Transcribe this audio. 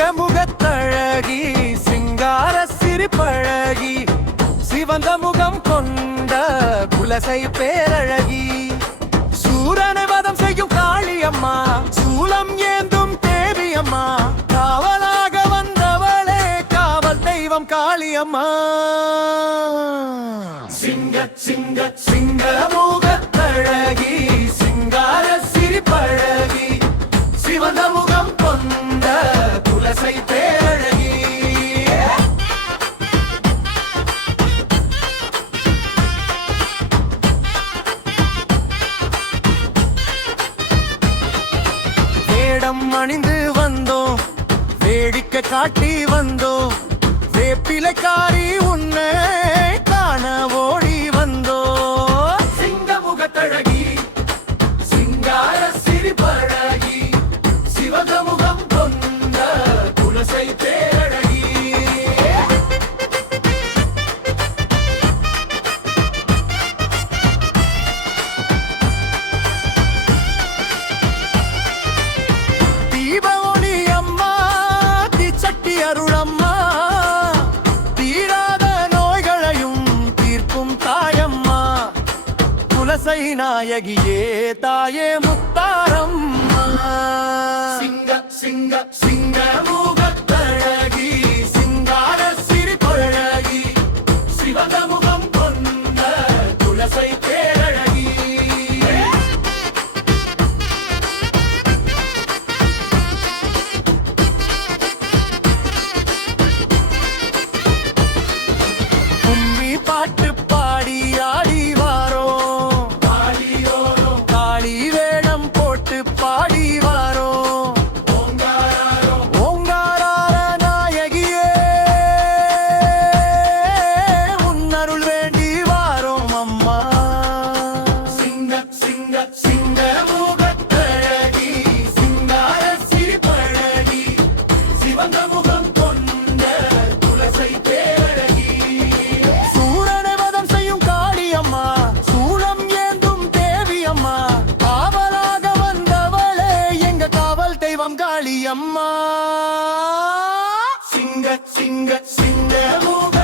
சிங்கமுகத்தழகி சிங்கார சிரிப்பழகி சிவந்த முகம் கொண்ட குலசை பேரழகி சூரனை வதம் செய்யும் காளியம்மா சூலம் ஏந்தும் தேவியம்மா காவலாக வந்தவளே காவல் தெய்வம் காளியம்மா சிங்க சிங்க சிங்கமுகத்தழகி சிங்கார சிரிப்பழகி சிவந்த முகம் கொண்ட துளசை பேரழகி வேடம் அணிந்து வந்தோம் வேடிக்கை காட்டி வந்தோம் வேப்பிலைக்காரி உன்னை காண ஓடி வந்தோம் சிங்கமுகத்தழகி சிங்கார சிரிப்பழகி சிவந்த முகம் கொண்ட துளசை பேரழகி தீப ஒளி அம்மா தீச்சட்டி அருளம்மா தீராத நோய்களையும் தீர்க்கும் தாயம்மா துளசை நாயகியே தாயே முத்தாரம்மா சிங்க சிங்க சிங்கமுகத்தழகி சிங்கார சிரிப்பழகி சிவந்த முகம் கொண்ட துளசை பேரழகி கும்மி பாட்டு பாடி ஆடி வாரோம் காளி வேடம் போட்டு பாடி வாரோம் ஓங்கார நாயகியே உன்னருள் வேண்டி வாரோம் அம்மா சிங்க சிங்க சிங்கமுகத்தழகி சிங்கார சிரிப்பழகி சிவந்த முகம் கொண்ட துளசை பேரழகி சூரனை வதம் செய்யும் காளியம்மா சூலம் ஏந்தும் தேவியம்மா காவலாக வந்தவளே எங்க காவல் தெய்வம் காளியம்மா சிங்க சிங்க சிங்கமுக